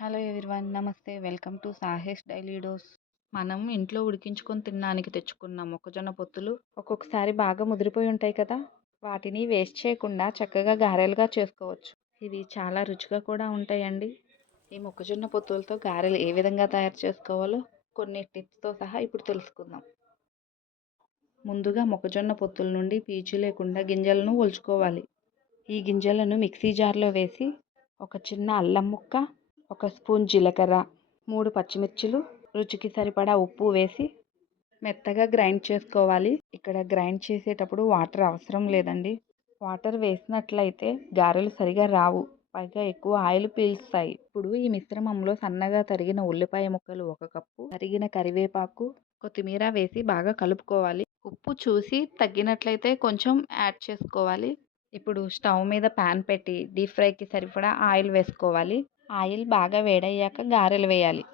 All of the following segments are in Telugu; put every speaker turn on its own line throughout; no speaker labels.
Hello everyone namaste. Welcome to Sahes daily dose. మనం ఇంట్లో ఉడికించుకొని తినడానికి తెచ్చుకున్న మొక్కజొన్న పొత్తులు ఒక్కొక్కసారి బాగా ముదిరిపోయి ఉంటాయి కదా! వాటిని వేస్ట్ చేయకుండా చక్కగా గారెలుగా చేసుకోవచ్చు. ఇవి చాలా రుచిగా కూడా ఉంటాయండి. ఈ మొక్కజొన్న పొత్తులతో గారెలు ఏ విధంగా తయారు చేసుకోవాలో కొన్ని టిప్స్తో సహా ఇప్పుడు తెలుసుకుందాం. ముందుగా మొక్కజొన్న పొత్తుల నుండి పీచు లేకుండా గింజలను ఒలుచుకోవాలి. ఈ గింజలను మిక్సీ జార్లో వేసి ఒక చిన్న అల్లం ముక్క ఒక స్పూన్ జీలకర్ర మూడు పచ్చిమిర్చిలు రుచికి సరిపడా ఉప్పు వేసి మెత్తగా గ్రైండ్ చేసుకోవాలి. ఇక్కడ గ్రైండ్ చేసేటప్పుడు వాటర్ అవసరం లేదండి. వాటర్ వేసినట్లయితే గారెలు సరిగా రావు. పైగా ఎక్కువ ఆయిల్ పీల్స్తాయి. ఇప్పుడు ఈ మిశ్రమంలో సన్నగా తరిగిన ఉల్లిపాయ ముక్కలు ఒక కప్పు తరిగిన కరివేపాకు కొత్తిమీర వేసి బాగా కలుపుకోవాలి. ఉప్పు చూసి తగ్గినట్లయితే కొంచెం యాడ్ చేసుకోవాలి. ఇప్పుడు స్టవ్ మీద ప్యాన్ పెట్టి డీప్ ఫ్రైకి సరిపడా ఆయిల్ వేసుకోవాలి. ఆయిల్ బాగా వేడయ్యాక గారెలు వేయాలి.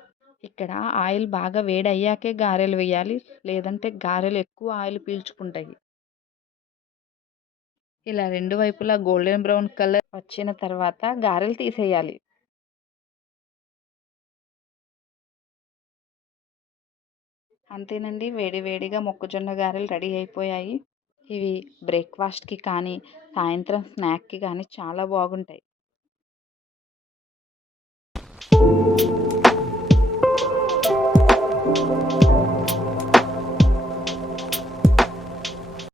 ఇక్కడ ఆయిల్ బాగా వేడయ్యాకే గారెలు వేయాలి. లేదంటే గారెలు ఎక్కువ ఆయిల్ పీల్చుకుంటాయి. ఇలా రెండు వైపులా గోల్డెన్ బ్రౌన్ కలర్ వచ్చిన తర్వాత గారెలు తీసేయాలి. అంతేనండి. వేడి వేడిగా మొక్కజొన్న గారెలు రెడీ అయిపోయాయి. ఇవి బ్రేక్ఫాస్ట్కి కానీ సాయంత్రం స్నాక్కి కానీ చాలా బాగుంటాయి.